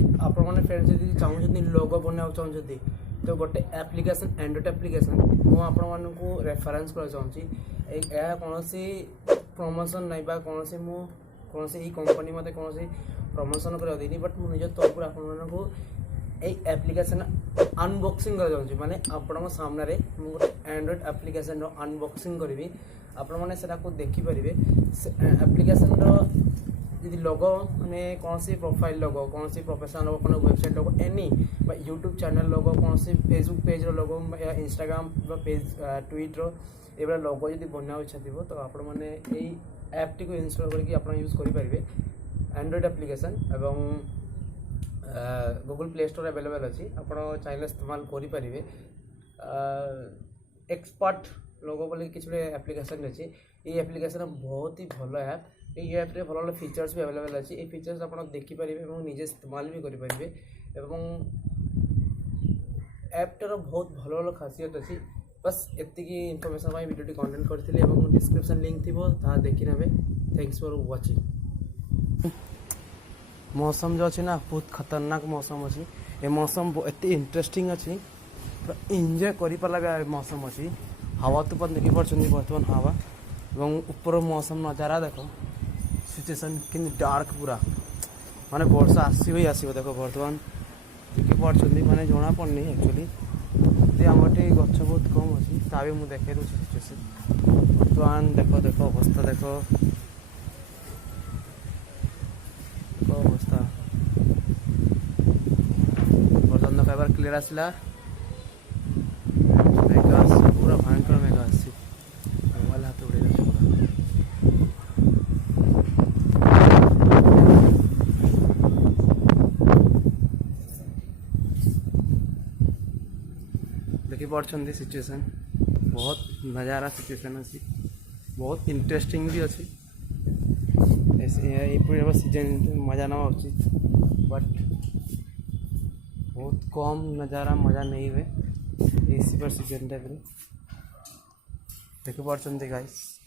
जदि आपण मैंने फ्रेंड्स जदि चाहूँ लोगो बनावा चाहूँ तो गोटे एप्लिकेशन एंड्रॉइड एप्लिकेशन मुझे आपण मानू रेफरेन्स करा चाहूँगी कौन प्रमोशन नहीं कौन कौन कंपनी मत कौन प्रमोशन करा देनी बट मुझे निज तरफ आप एप्लिकेशन अनबॉक्सिंग कर चाहूँगी माने आपण सामने मुझे एंड्रॉइड एप्लिकेशन अनबॉक्सिंग करी आपण मैंने से देखिपारे एप्लिकेशन यदि लोगो माने कौन सी प्रोफाइल लोगो कौन सी प्रोफेशनल लोगो कौन वेबसाइट लोगो एनी यूट्यूब चैनल लोगो कौन सी फेसबुक पेज लोगो या इंस्टाग्राम पेज ट्विटर ये लोगो यदि बना इच्छा थी तो आपण मैंने ऐप टी को इंस्टॉल करके आप यूज करेंगे एंड्रॉइड एप्लिकेशन एवं गूगल प्ले स्टोर अवेलेबल अच्छी आप चाहिए इस्तेमाल करेंगे एक्सपर्ट लोगो बोले किसी एप्लिकेशन अच्छी ये एप्लिकेशन बहुत ही भल ऐप ये ऐप रे भल फीचर्स भी अवेलेबल अच्छी ये फीचर्स आप देखिपारे और निजे इस्तेमाल भी करेंगे एवं ऐपटार बहुत भल भल खासियत अच्छी बस एति इनफॉरमेशन वीडियो कंटेंट करी डिस्क्रिप्शन लिंक थी देखी ने थैंक्स फॉर वाचिंग। मौसम जो अच्छी ना बहुत खतरनाक मौसम अच्छी ये मौसम एत इंटरेस्टिंग अच्छी पूरा एंजॉय कर पारा मौसम अच्छी हवा तो देखी पार्टी बर्तमान हवा और ऊपर मौसम नजारा देख सिचुएशन कि डार्क पूरा माने वर्षा आसो ही आसो देख बर्तमान देखी पार्टी माने जना पड़नी एक्चुअली आम गच बहुत कम अच्छी ता भी मुझे देखे दूसरी सिचुएशन बर्तमान देख देख अवस्था देख अवस्था बर्तमान देख एबार क्लियर आसला पूरा भयंकर मेघ आसी मोबाइल हाथ उड़े देखी पार्टी सिचुएशन बहुत नजारा सिचुएशन अच्छी बहुत इंटरेस्टिंग भी अच्छी सीजन मजा ना उचित बट बहुत कम नज़ारा मजा नहीं हुए इसी पर सीजन टाइप देखी पार्टी गाइस।